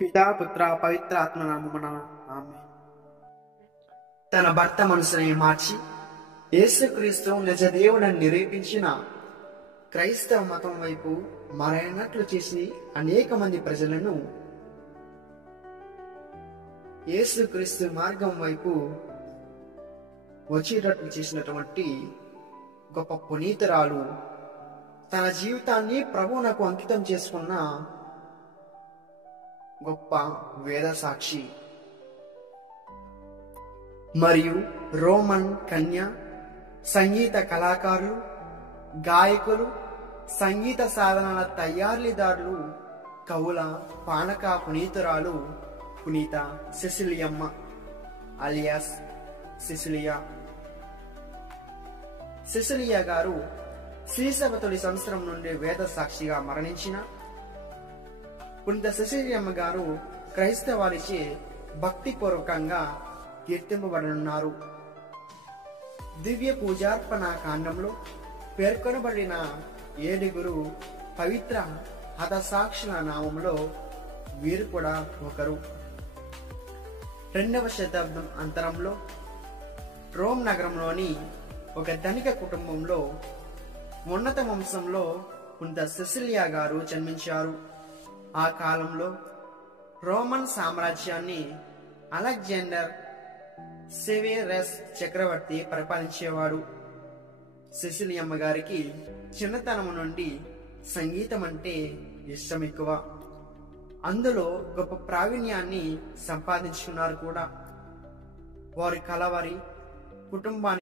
పితా పుత్ర పవిత్ర ఆత్మ నామమున ఆమేన్. తన భర్త మనసుని మార్చి యేసుక్రీస్తు నిజ దేవుడని నిరూపించిన క్రైస్తవ మతం వైపు మరైనట్లు చేసి అనేక మంది ప్రజలను యేసుక్రీస్తు మార్గం వైపు వచ్చేటట్లు చేసినటువంటి గొప్ప పునీతురాలు, తన జీవితాన్ని ప్రభువునకు అంకితం చేసుకున్న గొప్ప వేద సాక్షి మరియు రోమన్ కన్య, సంగీత కళాకారులు, గాయకులు, సంగీత సాధనాల తయారీదారులు, కవుల పానక పునీతురాలు పునీత సిసిలియమ్మ అలియాస్ సిసిలియా. సిసిలియా గారు శ్రీసభతొలి సంవత్సరం నుండి వేద సాక్షిగా మరణించిన పునీత సిసిలియమ్మ గారు క్రైస్తవారిచే భక్తిపూర్వకంగా కీర్తింపబడనున్నారు. దివ్య పూజార్పణ కాండంలో పేర్కొనబడిన 7 పవిత్ర హతసాక్షుల నామంలో వీరు కూడా ఒకరు. 2వ శతాబ్దం అంతరంలో రోమ్ నగరంలోని ఒక ధనిక కుటుంబంలో ఉన్నత వంశంలో పునీత సిసిలియా గారు జన్మించారు. ఆ కాలంలో రోమన్ సామ్రాజ్యాన్ని అలెగ్జాండర్ సెవెరస్ చక్రవర్తి పరిపాలించేవాడు. సిసిలియమ్మ గారికి చిన్నతనం నుండి సంగీతం అంటే ఇష్టం ఎక్కువ. అందులో గొప్ప ప్రావీణ్యాన్ని సంపాదించుకున్నారు కూడా. వారి కలవారి కుటుంబాన్ని